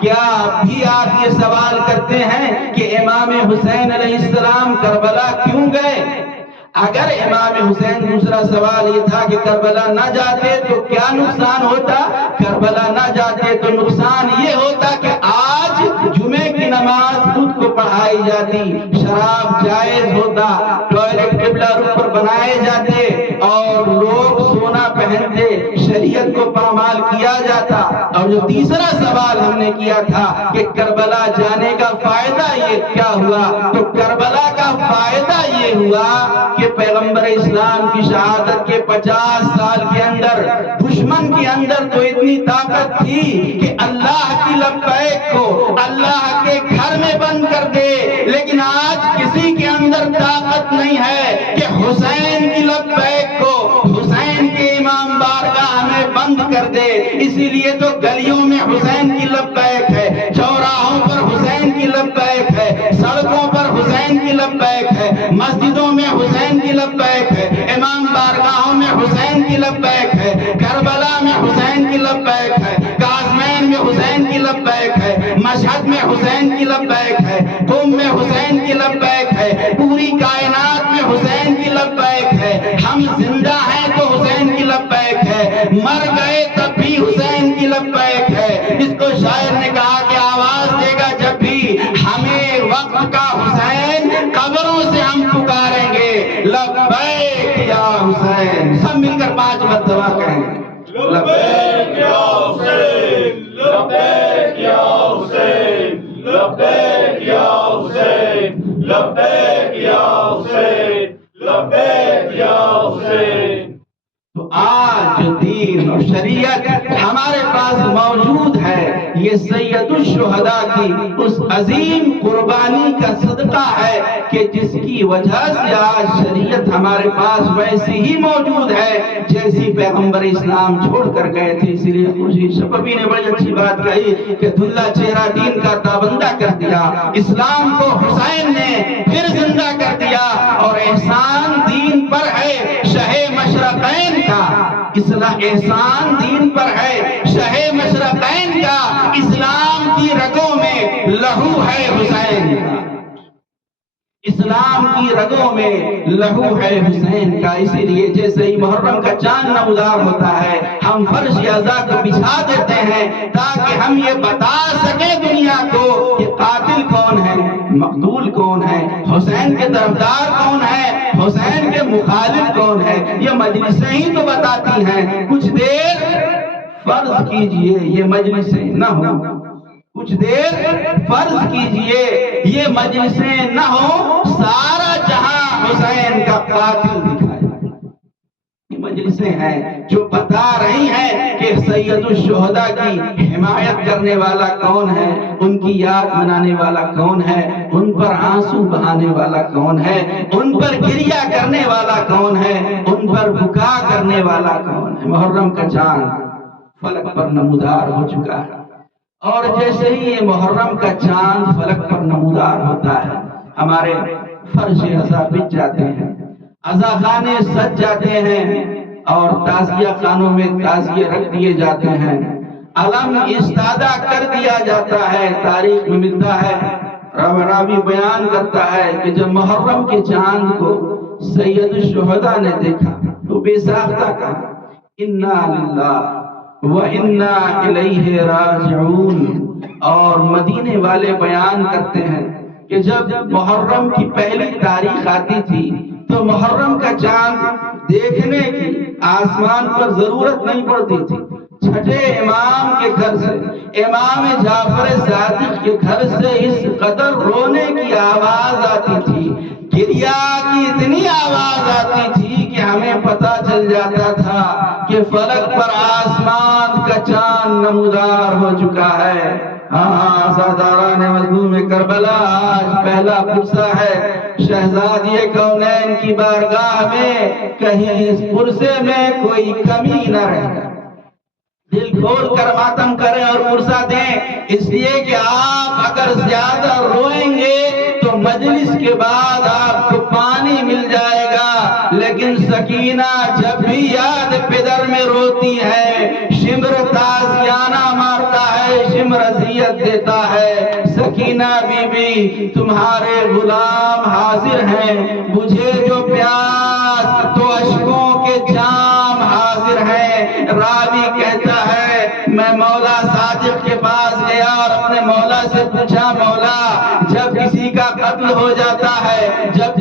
کیا اب بھی آپ یہ سوال کرتے ہیں کہ امام حسین علیہ السلام کربلا کیوں گئے؟ اگر امام حسین، دوسرا سوال یہ تھا کہ کربلا نہ جاتے تو کیا نقصان ہوتا؟ کربلا نہ جاتے تو نقصان یہ ہوتا کہ آج جمعے کی نماز خود کو پڑھائی جاتی، شراب جائز ہوتا، ٹوائلٹ قبلہ رخ پر بنائے جاتے، اور لوگ سونا بہن تھے، شریعت کو پامال کیا جاتا۔ اور جو تیسرا سوال ہم نے کیا تھا کہ کربلا جانے کا فائدہ یہ کیا ہوا، تو کربلا کا فائدہ یہ ہوا کہ پیغمبر اسلام کی شہادت کے 50 سال کے اندر دشمن کے اندر تو اتنی طاقت تھی کہ اللہ کی لبیک کو اللہ کے گھر میں بند کر دے، لیکن آج کسی کے اندر طاقت نہیں ہے کہ حسین کی لبیک کو حسین کے امام بارگاہ میں بند کر دے۔ اسی لیے تو گلیوں میں حسین کی لبیک ہے، چوراہوں پر حسین کی لبیک ہے، سڑکوں پر حسین کی لبیک ہے، مسجدوں میں حسین کی لبیک ہے، امام بارگاہوں میں حسین کی لبیک ہے، کربلا میں حسین کی لبیک ہے، کاظمین میں حسین کی لبیک ہے، مشہد میں حسین کی لبیک ہے، قم میں حسین کی لبیک ہے، پوری کائنات میں حسین کی لبیک ہے۔ ہم زندہ ہیں تو حسین کی لبیک ہے، مر گئے تب بھی حسین کی لبیک ہے۔ اس کو شاعر نے کہا کہ آواز دے گا جب بھی ہمیں وقت کا حسین، قبروں سے ہم پکاریں گے لبیک یا حسین۔ سب مل کر 5 مرتبہ کہیں لبیک یا حسین، لبیک یا حسین، لبیک یا حسین، لبیک یا حسین، لبیک یا حسین۔ تو آج جو دین اور شریعت ہمارے پاس موجود ہے، یہ سید الشہداء کی اس عظیم قربانی کا صدقہ ہے کہ جس کی وجہ سے آج شریعت ہمارے پاس ویسی ہی موجود ہے جیسی پیغمبر اسلام چھوڑ کر گئے تھے۔ اسی لیے خوشی شفقی نے بڑی اچھی بات کہی کہ دھلا چہرہ دین کا تابندہ کر دیا، اسلام کو حسین نے پھر زندہ کر دیا، اور احسان دین پر ہے شہ مشرقین کا، احسان دین پر ہے شہ مشرقین کا، اسلام کی رگوں میں لہو ہے حسین کا، اسلام کی رگوں میں لہو ہے حسین کا۔ اسی لیے جیسے ہی محرم کا چاند نمودار ہوتا ہے، ہم فرش اعضاء کو بچھا دیتے ہیں تاکہ ہم یہ بتا سکیں دنیا کو کہ قاتل کون ہے، مقتول کون ہے، حسین کے طرفدار کون ہے، حسین کے مخالف کون ہے۔ یہ مجلسیں ہی تو بتاتی ہیں۔ کچھ دیر فرض کیجئے یہ مجلسیں نہ ہو، کچھ دیر فرض کیجئے یہ مجلسیں نہ ہو، سارا جہاں حسین کا قاتل دکھائے۔ یہ مجلسیں ہیں جو بتا رہی ہیں کہ سید الشہداء کی حمایت کرنے والا کون ہے، ان کی یاد منانے والا کون ہے، ان پر آنسو بہانے والا کون ہے، ان پر گریہ کرنے والا کون ہے، ان پر بکا کرنے والا کون ہے۔ محرم کا چاند فلک پر نمودار ہو چکا ہے، اور جیسے ہی یہ محرم کا چاند فلک پر نمودار ہوتا ہے، ہمارے فرش اعضاء بچ جاتے ہیں، عزاخانے سج جاتے ہیں، اور تعزیہ خانوں میں تعزیے رکھ دیے جاتے ہیں، علم استادہ کر دیا جاتا ہے۔ تاریخ میں ملتا ہے، راوی بیان کرتا ہے کہ جب محرم کے چاند کو سید الشہداء نے دیکھا تو بے ساختہ کہا انا للہ وَإِنَّا إِلَيْهِ رَاجِعُونَ۔ اور مدینے والے بیان کرتے ہیں کہ جب محرم کی پہلی تاریخ آتی تھی تو محرم کا چاند دیکھنے کی آسمان پر ضرورت نہیں پڑتی تھی، چھٹے امام کے گھر سے، امام جعفر صادق کے گھر سے اس قدر رونے کی آواز آتی تھی، گریہ کی اتنی آواز آتی تھی کہ ہمیں پتہ چل جاتا تھا کہ فلک پر آسمان کا چاند نمودار ہو چکا ہے۔ ہاں سرداران مظلوم کربلا، آج پہلا پرسہ ہے شہزادی کونین کی بارگاہ میں، کہیں اس پرسے میں کوئی کمی نہ رہے۔ دل کھول کر ماتم کریں اور پرسہ دیں، اس لیے کہ آپ اگر زیادہ روئیں گے تو مجلس کے بعد آپ کو پانی مل جائے گا، لیکن سکینہ جب بھی یاد پدر میں روتی ہے، شمر تازیانہ مارتا ہے، شمر اذیت دیتا ہے۔ سکینہ بی بی تمہارے غلام حاضر ہیں، مجھے جو پیاس تو اشکوں کے جام حاضر ہیں۔ راوی کہتا ہے میں مولا صادق کے پاس گیا اور اپنے مولا سے پوچھا، مولا جب کسی کا قتل ہو جاتا ہے، جب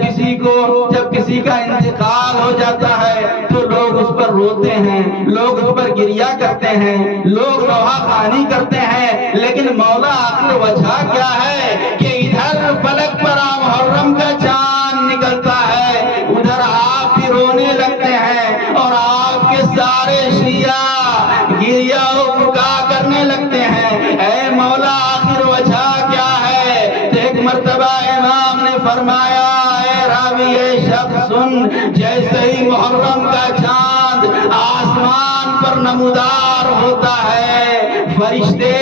کسی کا انتقال ہو جاتا ہے تو لوگ اس پر روتے ہیں، لوگ اس پر گریا کرتے ہیں، لوگ نوحہ خوانی کرتے ہیں، لیکن مولا آخر وجہ کیا ہے کہ ادھر فلک پر محرم کا چاند نکلتا ہے، ادھر آپ بھی رونے لگتے ہیں اور آپ کے سارے شیعہ گریا و بکا کرنے لگتے ہیں۔ اے مولا آخر وجہ کیا ہے؟ تو ایک مرتبہ امام نے فرمایا، اے راوی اے شخص سن، جیسے ہی محرم کا چاند آسمان پر نمودار ہوتا ہے، فرشتے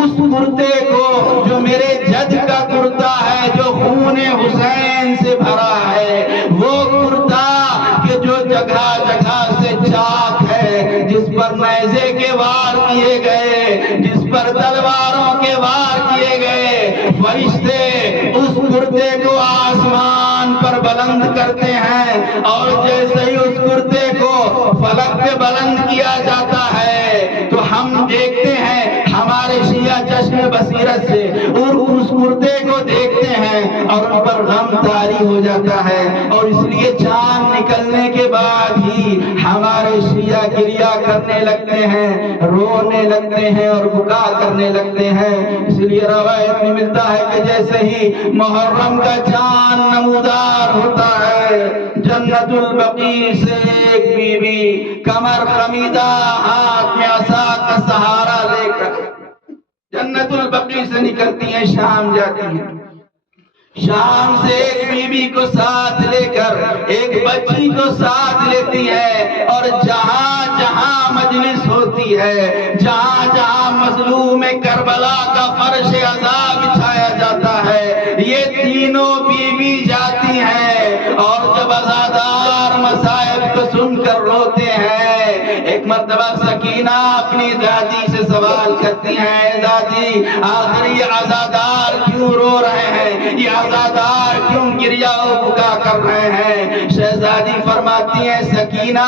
اس کرتے کو جو میرے جد کا کرتا ہے، جو خون حسین سے بھرا ہے، وہ کرتا کہ جو جگہ جگہ سے چاک ہے، جس پر نیزے کے وار کیے گئے، جس پر تلواروں کے وار کیے گئے، فرشتے اس کرتے کو آسمان پر بلند کرتے ہیں، اور جیسے ہی اس کرتے کو فلک پہ بلند کیا جاتا ہے تو ہم دیکھتے ہیں، ہمارے شیعہ چشم بصیرت سے اور اس کرتے کو دیکھتے ہیں اور ان پر غم طاری ہو جاتا ہے، اور اس لیے چاند نکلنے کے بعد ہی ہمارے شیعہ گریا کرنے لگتے ہیں، رونے لگتے ہیں اور بکا کرنے لگتے ہیں۔ اس لیے روایت میں ملتا ہے کہ جیسے ہی محرم کا چاند نمودار ہوتا ہے، جنت البقیع سے ایک بی بی کمر خمیدہ ہاتھ میں عصا کا سہارا لے کر جنت البقیع سے نکلتی ہیں، شام جاتی ہیں۔ شام سے ایک بی بی کو ساتھ لے کر ایک بچی کو ساتھ لیتی ہے، اور جہاں جہاں مجلس ہوتی ہے، جہاں جہاں مظلوم کربلا کا فرش عذاب بچھایا جاتا ہے، یہ تینوں بی بی جاتی ہیں، اور جب عزادار مصائب کو سن کر روتے ہیں، ایک مرتبہ سکینہ اپنی دادی سے سوال کرتی ہیں، دادی آخر یہ عزادار کیوں رو رہے ہیں، یہ عزادار کیوں گریا و بکا کر رہے ہیں؟ شہزادی فرماتی ہیں، سکینہ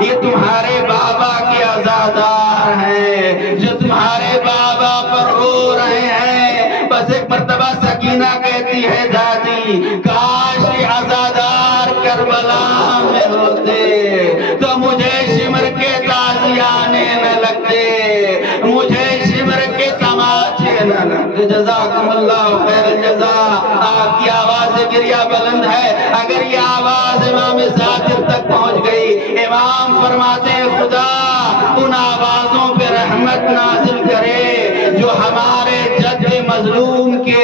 یہ تمہارے بابا کے عزادار ہیں جو تمہارے بابا پر رو رہے ہیں۔ بس ایک مرتبہ سکینہ کہتی ہے، دادی کاش یہ عزادار کربلا میں ہوتے تو مجھے شمر کے تازیانے نہ لگتے، مجھے شمر کے تماچے نہ لگتے۔ جزاکم اللہ خیر الجزا۔ آپ کی آواز گریا بلند ہے، اگر یہ آواز امام صادق تک پہنچ گئی، امام فرماتے ہیں خدا ان آوازوں پہ رحمت نازل کرے جو ہمارے جد مظلوم کے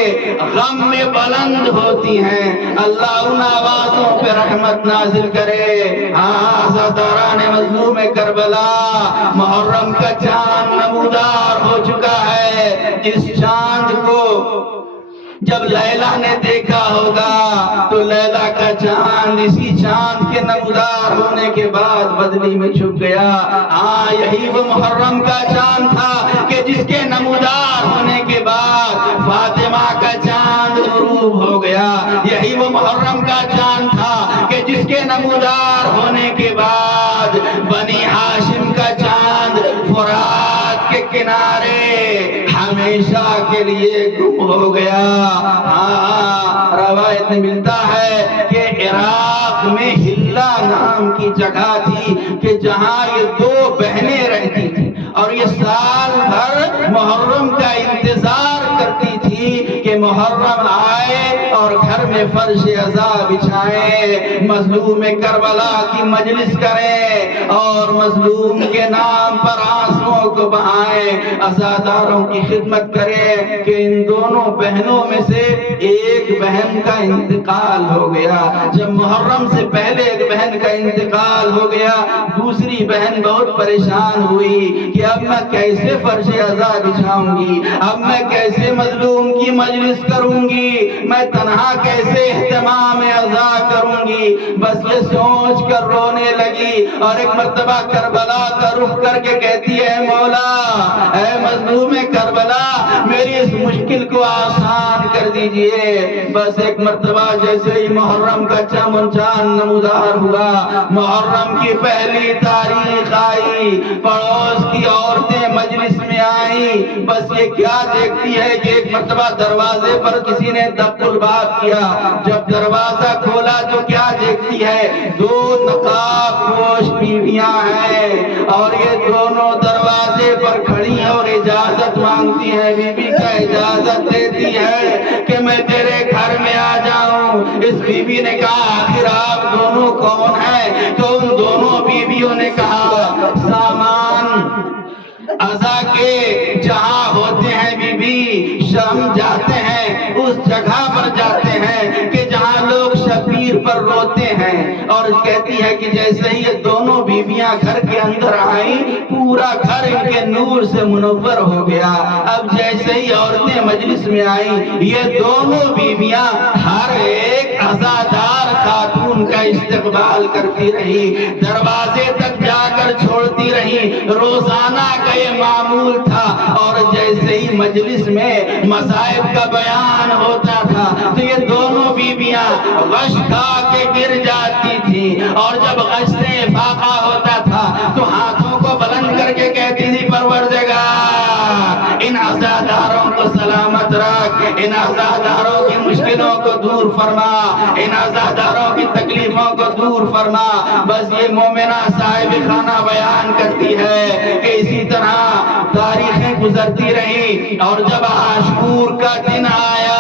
غم میں بلند ہوتی ہیں، اللہ ان آوازوں پہ رحمت نازل کرے۔ عزاداران مظلوم کربلا، محرم کا چاند نمودار ہو چکا ہے، جس چاند کو جب لیلا نے دیکھا ہوگا تو لیلا کا چاند اسی چاند کے نمودار ہونے کے بعد بدلی میں چھپ گیا۔ ہاں یہی وہ محرم کا چاند تھا کہ جس کے نمودار ہونے کے بعد فاطمہ کا چاند غروب ہو گیا، یہی وہ محرم کا چاند تھا کہ جس کے نمودار ہونے کے بعد بنی ہاشم کا چاند فرات کے کنارے ہمیشہ کے لیے گم ہو گیا۔ ہاں روایت میں ملتا ہے کہ عراق میں ہلا نام کی جگہ تھی کہ جہاں یہ دو بہنیں رہتی تھی، اور یہ سال بھر محرم کا انتظار کرتی تھی کہ محرم آئے اور گھر میں فرش عزا بچھائے، مظلوم کربلا کی مجلس کریں اور مظلوم کے نام پر آنسوؤں کو بہائیں، عزاداروں کی خدمت کریں کہ ان دونوں بہنوں میں سے ایک بہن کا انتقال ہو گیا۔ جب محرم سے پہلے ایک بہن کا انتقال ہو گیا، دوسری بہن بہت پریشان ہوئی کہ اب میں کیسے فرش عزا بچھاؤں گی، اب میں کیسے مظلوم کی مجلس کروں گی، میں تنہا کیسے اہتمام عزا کروں گی، بس یہ سوچ کر رونے لگی، اور ایک مرتبہ کربلا کا رخ کر کے کہتی ہے، مولا اے مظلوم کربلا میری اس مشکل کو آسان کر دیجئے۔ بس ایک مرتبہ جیسے ہی محرم کا چمن چاند نمودار ہوا، محرم کی پہلی تاریخ آئی، پڑوس کی عورتیں مجلس میں آئیں، بس یہ کیا دیکھتی ہے کہ ایک مرتبہ دروازے پر کسی نے دق الباب کیا، جب دروازہ کھولا تو کیا دیکھتی دیکھتی ہے 2 نقاب پوش بیویاں ہیں اور یہ دونوں دروازے پر کھڑی ہیں اور اجازت مانگتی ہے. بی بی کا اجازت دیتی ہے کہ میں تیرے گھر میں آ جاؤں. اس بی بی نے کہا آخر آپ دونوں کون ہیں؟ تو ان دونوں بیویوں نے کہا سامان ازا کے جہاں ہوتے ہیں بی بی، ہم جاتے ہیں اس جگہ پر جاتے ہیں کہ جہاں لوگ شبیر پر روتے ہیں. اور کہتی ہے کہ جیسے ہی یہ دونوں بیویاں گھر کے اندر آئیں پورا گھر ان کے نور سے منور ہو گیا. اب جیسے ہی عورتیں مجلس میں آئیں یہ دونوں بیویاں ہر ایک عزادار خاتون کا استقبال کرتی رہی، دروازے تک جا کر چھوڑتی رہی. روزانہ کا یہ معمول تھا. اور جیسے ہی مجلس میں مصائب کا بیان ہوتا تھا تو یہ دونوں بیویاں غش کھا کے گر جاتی تھی. اور جب غش سے افاقہ ہوتا تھا تو ہاتھوں کو بلند کر کے کہتی تھی پروردگار ان عزاداروں کو سلامت رکھ، ان عزاداروں کی مشکلوں کو دور فرما، ان عزاداروں کی تکلیفوں کو دور فرما. بس یہ مومنہ صاحب خانہ بیان کرتی ہے کہ اسی طرح تاریخیں گزرتی رہی. اور جب عاشور کا دن آیا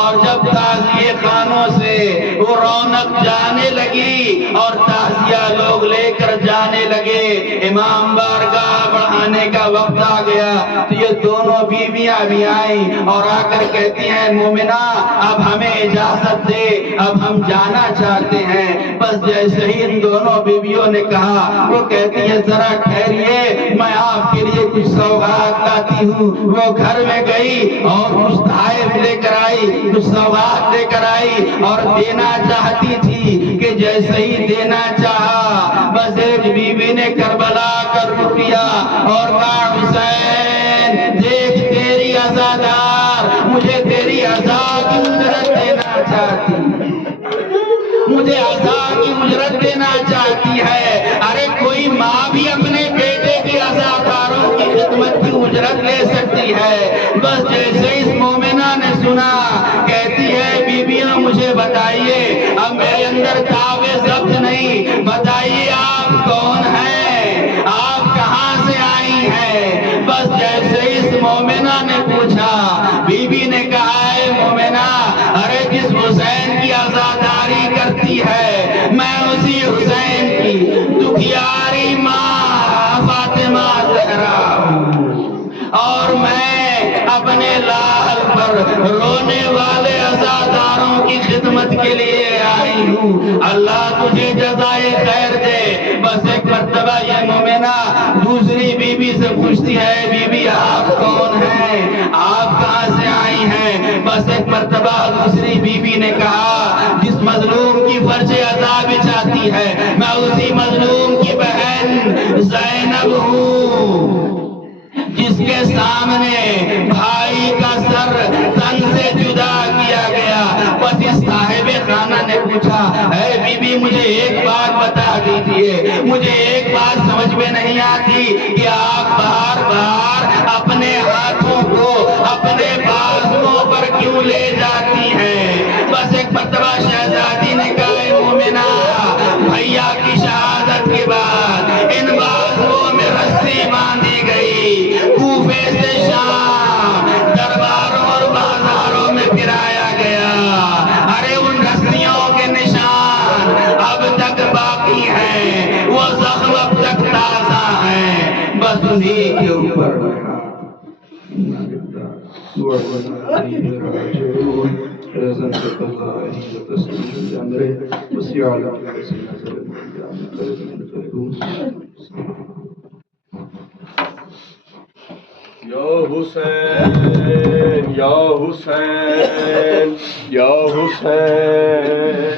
اور جب تعزیے خانوں سے وہ رونق جانے لگی اور تعزیہ لوگ لے کر جانے لگے، امام بارگاہ بڑھانے کا وقت آ گیا تو یہ دونوں بیویاں بھی آئیں اور آ کر کہتی ہیں مومنہ اب ہمیں اجازت دے، اب ہم جانا چاہتے ہیں. بس جیسے ہی ان دونوں بیویوں نے کہا وہ کہتی ہے ذرا ٹھہریے میں آپ کے لیے کچھ سوغات لاتی ہوں. وہ گھر میں گئی اور کچھ تحائف لے کر آئی، کچھ سوغات لے کر آئی اور دینا چاہتی تھی کہ جیسے ہی دینا چاہا بس ایک بیوی نے کربلا کر رخ کیا اور کہا حسین دیکھ تیری عزادار مجھے تیری عزا کی اجرت دینا چاہتی، مجھے عزا کی اجرت دینا چاہتی ہے. ارے کوئی ماں بھی اپنے بیٹے کی عزاداروں کی خدمت کی اجرت لے سکتی ہے. بس جیسے اس مومنہ نے سنا کہتی ہے بیویاں مجھے بتائیے، اب میرے اندر تاب ضبط نہیں، بتائیے آپ کون ہیں، آپ کہاں سے آئی ہیں. بس جیسے اس مومنہ نے پوچھا بی بی نے کہا ہے مومنہ ارے جس حسین کی عزاداری کرتی ہے میں اسی حسین کی دکھیاری ماں فاطمہ زہرا ہوں اور میں اپنے لال پر رونے والے عزاداروں کی خدمت کے لیے آئی ہوں. اللہ تجھے جزائے خیر دے. بس ایک مرتبہ یہ مومنہ دوسری بی بی سے پوچھتی ہے بی بی آپ کون ہیں، آپ کہاں سے آئی ہیں. بس ایک مرتبہ دوسری بی بی نے کہا جس مظلوم کی فرش عزا بچھاتی ہے میں اسی مظلوم کی بہن زینب ہوں جس کے سامنے بھائی کا سر تن سے جدا کیا گیا. بس اس صاحب خانہ نے پوچھا اے بی بی مجھے ایک بات بتا دیجئے، مجھے ایک بات سمجھ میں نہیں آتی کہ آپ بار بار اپنے ہاتھوں کو اپنے بازوؤں پر کیوں لے جاتی ہیں. بس ایک مرتبہ شہزادی نے کہا اے مومنہ بھیا کی شہادت کے بعد ان بازوؤں میں رسی باندھی گئی، کوفے سے شام درباروں اور بازاروں میں پھرایا گیا. ارے ان رسیوں کے نشان اب تک باقی ہیں، وہ زخم اب تک تازہ ہیں. بس انہیں کے اوپر یا حسین یا حسین یا حسین.